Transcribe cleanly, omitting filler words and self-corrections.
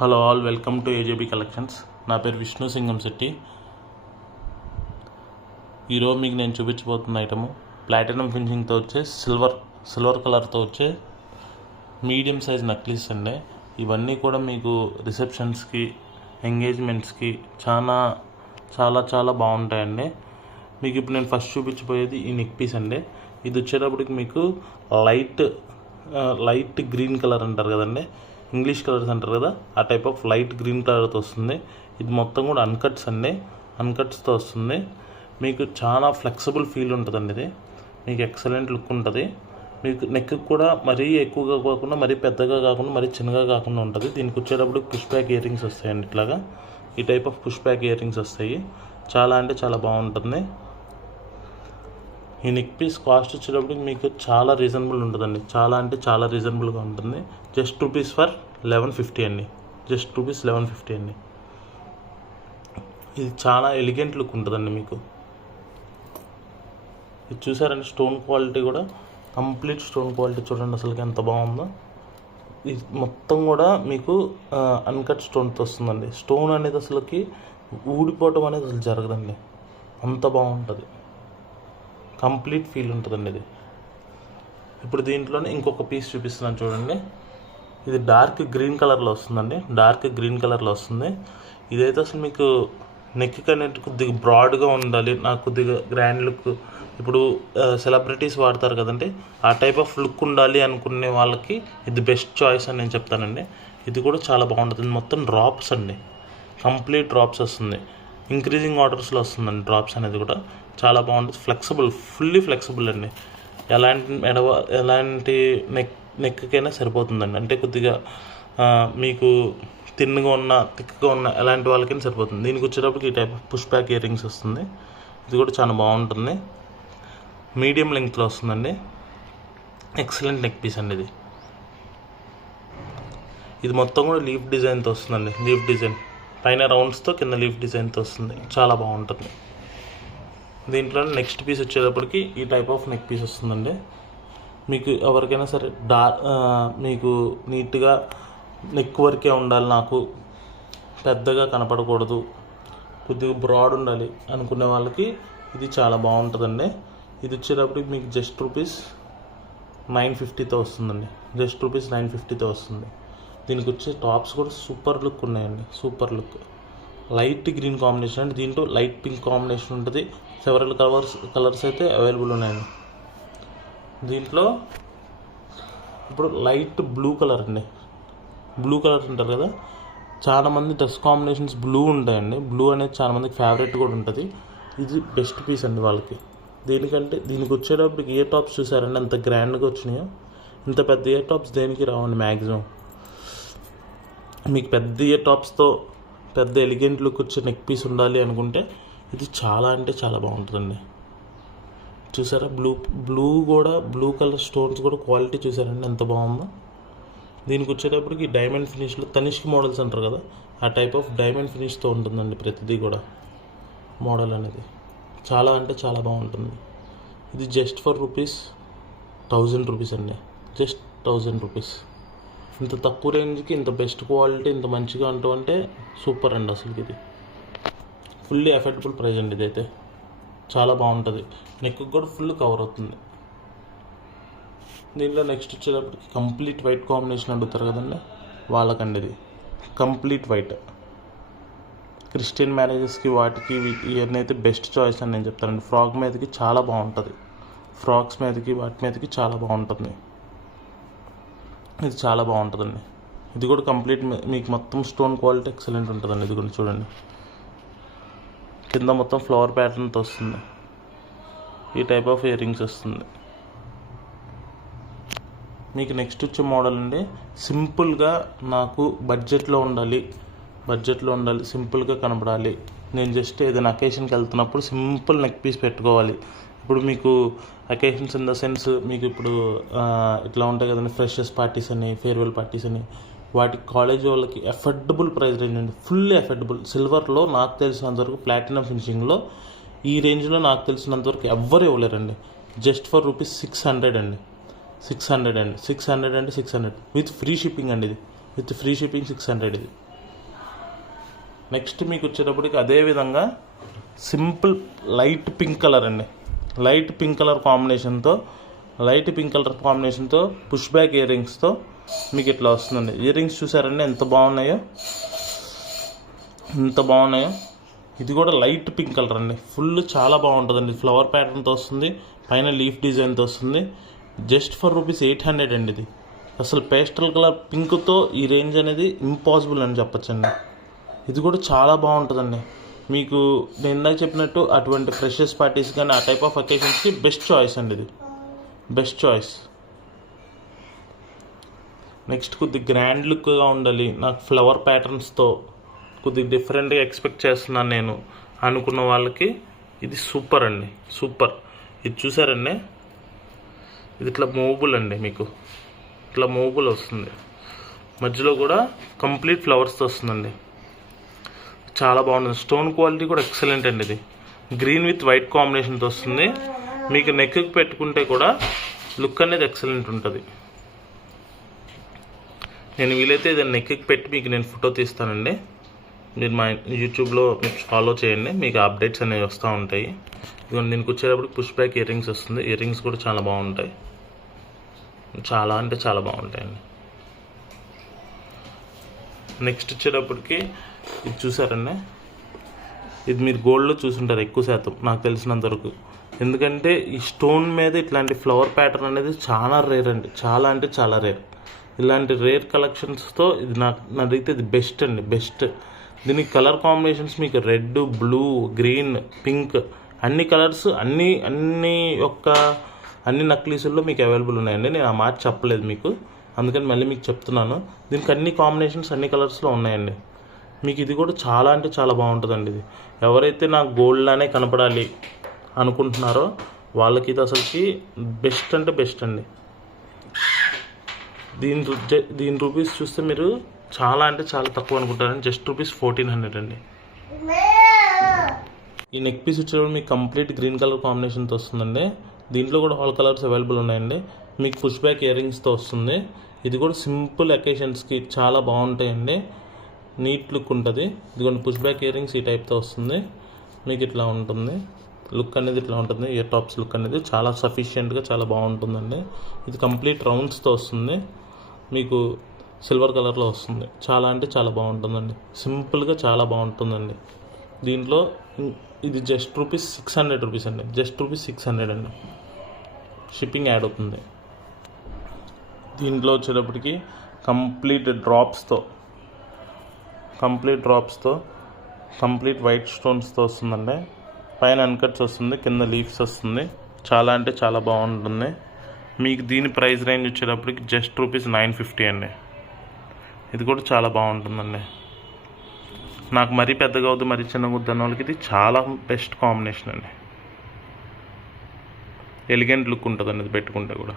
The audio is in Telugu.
Hello all, welcome to AJB collections. నా పేరు విష్ణు సింగం శెట్టి. ఈరోజు మీకు నేను చూపించబోతున్న ఐటము ప్లాటినం ఫినిషింగ్తో వచ్చే సిల్వర్ కలర్తో వచ్చే మీడియం సైజ్ నక్లీస్ అండి. ఇవన్నీ కూడా మీకు రిసెప్షన్స్కి, ఎంగేజ్మెంట్స్కి చాలా చాలా బాగుంటాయండి. మీకు ఇప్పుడు నేను ఫస్ట్ చూపించబోయేది ఈ నెక్ పీస్ అండి. ఇది వచ్చేటప్పటికి మీకు లైట్ గ్రీన్ కలర్ అంటారు కదండి, ఇంగ్లీష్ కలర్స్ అంటారు కదా, ఆ టైప్ ఆఫ్ లైట్ గ్రీన్ కలర్తో వస్తుంది. ఇది మొత్తం కూడా అన్కట్స్ అండి, అన్కట్స్తో వస్తుంది. మీకు చాలా ఫ్లెక్సిబుల్ ఫీల్ ఉంటుందండి. ఇది మీకు ఎక్సలెంట్ లుక్ ఉంటుంది. మీకు నెక్ కూడా మరీ ఎక్కువగా కాకుండా, మరీ పెద్దగా కాకుండా, మరీ చిన్నగా కాకుండా ఉంటుంది. దీనికి వచ్చేటప్పుడు పుష్ బ్యాక్ ఇయర్ రింగ్స్ వస్తాయండి. ఇట్లాగా ఈ type of push back ear rings వస్తాయి. చాలా అంటే చాలా బాగుంటుంది. ఈ నెక్ పీస్ కాస్ట్ వచ్చేటప్పటికి మీకు చాలా రీజనబుల్ ఉంటుందండి. చాలా అంటే చాలా రీజనబుల్గా ఉంటుంది. జస్ట్ రూపీస్ ఫర్ 1150 అండి. జస్ట్ రూపీస్ 1150 అండి. ఇది చాలా ఎలిగెంట్ లుక్ ఉంటుందండి. మీకు ఇది చూసారండి, స్టోన్ క్వాలిటీ కూడా కంప్లీట్ స్టోన్ క్వాలిటీ చూడండి అసలుకి ఎంత బాగుందో. ఇది మొత్తం కూడా మీకు అన్కట్ స్టోన్తో వస్తుందండి. స్టోన్ అనేది అసలుకి ఊడిపోవటం అనేది అసలు జరగదండి, అంత బాగుంటుంది. కంప్లీట్ ఫీల్ ఉంటుందండి ఇది. ఇప్పుడు దీంట్లోనే ఇంకొక పీస్ చూపిస్తున్నాను చూడండి. ఇది డార్క్ గ్రీన్ కలర్లో వస్తుందండి. డార్క్ గ్రీన్ కలర్లో వస్తుంది. ఇదైతే అసలు మీకు నెక్ అనేది కొద్దిగా బ్రాడ్గా ఉండాలి, నాకు కొద్దిగా గ్రాండ్ లుక్, ఇప్పుడు సెలబ్రిటీస్ వాడతారు కదండి, ఆ టైప్ ఆఫ్ లుక్ ఉండాలి అనుకునే వాళ్ళకి ఇది బెస్ట్ చాయిస్ అని నేను చెప్తానండి. ఇది కూడా చాలా బాగుంటుంది. మొత్తం డ్రాప్స్ అండి, కంప్లీట్ డ్రాప్స్ వస్తుంది. ఇంక్రీజింగ్ ఆర్డర్స్లో వస్తుందండి డ్రాప్స్ అనేది కూడా. చాలా బాగుంటుంది. ఫ్లెక్సిబుల్, ఫుల్లీ ఫ్లెక్సిబుల్ అండి. ఎలాంటి నెక్కైనా సరిపోతుందండి. అంటే కొద్దిగా మీకు థిన్గా ఉన్న, థిక్గా ఉన్న ఎలాంటి వాళ్ళకైనా సరిపోతుంది. దీనికి వచ్చేటప్పటికి ఈ type push back ear rings వస్తుంది. ఇది కూడా చాలా బాగుంటుంది. మీడియం లెంగ్త్లో వస్తుందండి. ఎక్సలెంట్ నెక్ పీస్ అండి ఇది. ఇది మొత్తం కూడా లీఫ్ డిజైన్తో వస్తుందండి. లీఫ్ డిజైన్ పైన రౌండ్స్తో, కింద లీఫ్ డిజైన్తో వస్తుంది. చాలా బాగుంటుంది. దీంట్లో నెక్స్ట్ పీస్ వచ్చేటప్పటికి ఈ టైప్ ఆఫ్ నెక్ పీస్ వస్తుందండి. మీకు ఎవరికైనా సరే మీకు నీట్గా నెక్ వరకే ఉండాలి, నాకు పెద్దగా కనపడకూడదు, కొద్దిగా బ్రాడ్ ఉండాలి అనుకునే వాళ్ళకి ఇది చాలా బాగుంటుందండి. ఇది వచ్చేటప్పటికి మీకు జస్ట్ రూపీస్ 950తో వస్తుందండి. జస్ట్ రూపీస్ 950తో వస్తుంది. దీనికి వచ్చే టాప్స్ కూడా సూపర్ లుక్ ఉన్నాయండి. Super look. Light green combination అండి. దీంట్లో లైట్ పింక్ కాంబినేషన్ ఉంటుంది. సెవరల్ కలర్స్ అయితే అవైలబుల్ ఉన్నాయండి. దీంట్లో ఇప్పుడు లైట్ బ్లూ కలర్ అండి. బ్లూ కలర్ అంటారు కదా, చాలామంది డ్రెస్ కాంబినేషన్స్ బ్లూ ఉంటాయండి. బ్లూ అనేది చాలామందికి ఫేవరెట్ కూడా ఉంటుంది. ఇది బెస్ట్ పీస్ అండి వాళ్ళకి. దీనికి వచ్చేటప్పటికి ఇయర్ టాప్స్ చూసారండి ఎంత గ్రాండ్గా వచ్చినాయో. ఇంత పెద్ద ఇయర్ టాప్స్ దేనికి రావండి మ్యాక్సిమం. మీకు పెద్ద ఇయర్ టాప్స్తో పెద్ద ఎలిగెంట్ లుక్ వచ్చే నెక్ పీస్ ఉండాలి అనుకుంటే ఇది చాలా అంటే చాలా బాగుంటుందండి. చూసారా, బ్లూ కలర్ స్టోన్స్ కూడా క్వాలిటీ చూసారండి ఎంత బాగుందో. దీనికి వచ్చేటప్పటికి డైమండ్ ఫినిష్లో తనిష్క్ మోడల్స్ అంటారు కదా, ఆ టైప్ ఆఫ్ డైమండ్ ఫినిష్తో ఉంటుందండి ప్రతిదీ కూడా. మోడల్ అనేది చాలా అంటే చాలా బాగుంటుంది. ఇది జస్ట్ ఫర్ 1000 రూపీస్ అండి. Just 1000 rupees. ఇంత తక్కువ రేంజ్కి ఇంత బెస్ట్ క్వాలిటీ, ఇంత మంచిగా అంటే సూపర్ అండి అసలు. ఇది ఫుల్లీ అఫోర్డబుల్ ప్రైస్ అండి. ఇదైతే చాలా బాగుంటుంది. నెక్ కూడా ఫుల్ కవర్ అవుతుంది. దీంట్లో నెక్స్ట్ వచ్చేటప్పటికి కంప్లీట్ వైట్ కాంబినేషన్ అడుగుతారు కదండి, వాళ్ళకండి ఇది కంప్లీట్ వైట్. క్రిస్టియన్ మ్యారేజెస్కి వాటికి ఇవన్నీ అయితే బెస్ట్ చాయిస్ అని నేను చెప్తానండి. ఫ్రాక్ మీదకి చాలా బాగుంటుంది. ఫ్రాక్స్ మీదకి వాటి మీదకి చాలా బాగుంటుంది. ఇది చాలా బాగుంటుందండి. ఇది కూడా కంప్లీట్ మీకు మొత్తం స్టోన్ క్వాలిటీ ఎక్సలెంట్ ఉంటుందండి. ఇది కూడా చూడండి, కింద మొత్తం ఫ్లవర్ ప్యాటర్న్తో వస్తుంది. ఈ టైప్ ఆఫ్ ఇయర్ రింగ్స్ వస్తుంది. మీకు నెక్స్ట్ వచ్చే మోడల్ అండి, సింపుల్గా నాకు బడ్జెట్లో ఉండాలి, సింపుల్గా కనపడాలి, నేను జస్ట్ ఏదైనా అకేషన్కి వెళ్తున్నప్పుడు సింపుల్ నెక్ పీస్ పెట్టుకోవాలి. ఇప్పుడు మీకు అకేషన్స్ ఇన్ ద సెన్స్, మీకు ఇప్పుడు ఇట్లా ఉంటాయి కదండి, ఫ్రెషర్స్ పార్టీస్ అని, ఫేర్వెల్ పార్టీస్ అని, వాటి కాలేజ్ వాళ్ళకి అఫోర్డబుల్ ప్రైస్ రేంజ్ అండి. Fully affordable. సిల్వర్లో నాకు తెలిసినంతవరకు, ప్లాటినం ఫినిషింగ్లో ఈ రేంజ్లో నాకు తెలిసినంతవరకు ఎవ్వరు ఇవ్వలేరండి. జస్ట్ ఫర్ రూపీస్ 600 అండి. 600 అండి. 600 విత్ ఫ్రీ షిప్పింగ్ అండి. ఇది విత్ ఫ్రీ షిప్పింగ్ 600 ఇది. నెక్స్ట్ మీకు వచ్చేటప్పటికి అదేవిధంగా సింపుల్ లైట్ పింక్ కలర్ అండి, లైట్ పింక్ కలర్ కాంబినేషన్తో పుష్ బ్యాక్ ఇయర్ రింగ్స్తో మీకు ఇట్లా వస్తుందండి. ఇయర్ రింగ్స్ చూసారండి ఎంత బాగున్నాయో, ఇది కూడా లైట్ పింక్ కలర్ అండి, ఫుల్ చాలా బాగుంటుందండి. ఫ్లవర్ ప్యాటర్న్తో వస్తుంది, పైన లీఫ్ డిజైన్తో వస్తుంది. జస్ట్ ఫర్ ₹800 అండి. ఇది అసలు పేస్టల్ కలర్ పింక్తో ఈ రేంజ్ అనేది ఇంపాసిబుల్ అని చెప్పచ్చండి. ఇది కూడా చాలా బాగుంటుందండి. మీకు నేను ఇందాక చెప్పినట్టు అటువంటి ఫ్రెషర్స్ పార్టీస్ కానీ ఆ టైప్ ఆఫ్ అకేషన్స్కి బెస్ట్ చాయిస్ అండి. ఇది బెస్ట్ చాయిస్. నెక్స్ట్ కొద్దిగా గ్రాండ్ లుక్గా ఉండాలి, నాకు ఫ్లవర్ ప్యాటర్న్స్తో కొద్దిగా డిఫరెంట్గా ఎక్స్పెక్ట్ చేస్తున్నాను నేను అనుకున్న వాళ్ళకి ఇది సూపర్ అండి, సూపర్. ఇది చూసారండి, ఇది ఇట్లా మూవబుల్ అండి, మీకు ఇట్లా మూవబుల్ వస్తుంది, మధ్యలో కూడా కంప్లీట్ ఫ్లవర్స్తో వస్తుందండి. చాలా బాగుంటుంది. స్టోన్ క్వాలిటీ కూడా ఎక్సలెంట్ అండి. ఇది గ్రీన్ విత్ వైట్ కాంబినేషన్తో వస్తుంది. మీకు నెక్కి పెట్టుకుంటే కూడా లుక్ అనేది ఎక్సలెంట్ ఉంటుంది. నేను వీలైతే ఇది నెక్కి పెట్టి మీకు నేను ఫోటో తీస్తానండి. మీరు మా యూట్యూబ్లో ఫాలో చేయండి, మీకు అప్డేట్స్ అనేవి వస్తూ ఉంటాయి. ఇదిగోండి దీనికి వచ్చేటప్పుడు పుష్ బ్యాక్ ఇయర్ రింగ్స్ వస్తుంది. ఇయర్ రింగ్స్ కూడా చాలా బాగుంటాయి, చాలా అంటే చాలా బాగుంటాయండి. నెక్స్ట్ వచ్చేటప్పటికి ఇది చూసారండి, ఇది మీరు గోల్డ్లో చూసుంటారు ఎక్కువ శాతం నాకు తెలిసినంత వరకు. ఎందుకంటే ఈ స్టోన్ మీద ఇట్లాంటి ఫ్లవర్ ప్యాటర్న్ అనేది చాలా రేర్ అండి, చాలా అంటే చాలా రేర్. ఇలాంటి రేర్ కలెక్షన్స్తో ఇది నాకు అడిగితే ఇది బెస్ట్ అండి, బెస్ట్. దీనికి కలర్ కాంబినేషన్స్ మీకు రెడ్, బ్లూ, గ్రీన్, పింక్ అన్ని కలర్స్ అన్ని నక్లీసుల్లో మీకు అవైలబుల్ ఉన్నాయండి. నేను ఆ మాట చెప్పలేదు మీకు, అందుకని మళ్ళీ మీకు చెప్తున్నాను. దీనికి అన్ని కాంబినేషన్స్ అన్ని కలర్స్లో ఉన్నాయండి. మీకు ఇది కూడా చాలా అంటే చాలా బాగుంటుందండి. ఇది ఎవరైతే నాకు గోల్డ్లానే కనపడాలి అనుకుంటున్నారో వాళ్ళకి ఇది అసలుకి బెస్ట్ అంటే బెస్ట్ అండి. దీని రూపీస్ చూస్తే మీరు చాలా అంటే చాలా తక్కువ అనుకుంటారండి. జస్ట్ ₹1400 అండి. ఈ నెక్ పీస్ వచ్చేటప్పుడు మీకు కంప్లీట్ గ్రీన్ కలర్ కాంబినేషన్తో వస్తుందండి. దీంట్లో కూడా ఆల్ కలర్స్ అవైలబుల్ ఉన్నాయండి. మీకు పుష్ బ్యాక్ ఇయర్ రింగ్స్తో వస్తుంది. ఇది కూడా సింపుల్ అకేషన్స్కి చాలా బాగుంటాయండి, నీట్ లుక్ ఉంటుంది. ఇదిగోండి పుష్ బ్యాక్ ఇయర్ రింగ్స్ ఈ టైప్తో వస్తుంది. మీకు ఇట్లా ఉంటుంది లుక్ అనేది, ఇట్లా ఉంటుంది. ఇయర్ టాప్స్ లుక్ అనేది చాలా సఫిషియెంట్గా చాలా బాగుంటుందండి. ఇది కంప్లీట్ రౌండ్స్తో వస్తుంది, మీకు సిల్వర్ కలర్లో వస్తుంది. చాలా అంటే చాలా బాగుంటుందండి, సింపుల్గా చాలా బాగుంటుందండి. దీంట్లో ఇది జస్ట్ ₹600 అండి, జస్ట్ ₹600 అండి. షిప్పింగ్ యాడ్ అవుతుంది. దీంట్లో వచ్చేటప్పటికి కంప్లీట్ డ్రాప్స్తో కంప్లీట్ వైట్ స్టోన్స్తో వస్తుందండి. పైన అన్కట్స్ వస్తుంది, కింద లీవ్స్ వస్తుంది. చాలా అంటే చాలా బాగుంటుంది. మీకు దీని ప్రైస్ రేంజ్ వచ్చేటప్పటికి జస్ట్ ₹950 అండి. ఇది కూడా చాలా బాగుంటుందండి. నాకు మరీ పెద్దగా అవుతుంది, మరీ చిన్నగా వద్దు అన్న వాళ్ళకి ఇది చాలా బెస్ట్ కాంబినేషన్ అండి. ఎలిగెంట్ లుక్ ఉంటుందండి ఇది పెట్టుకుంటే కూడా.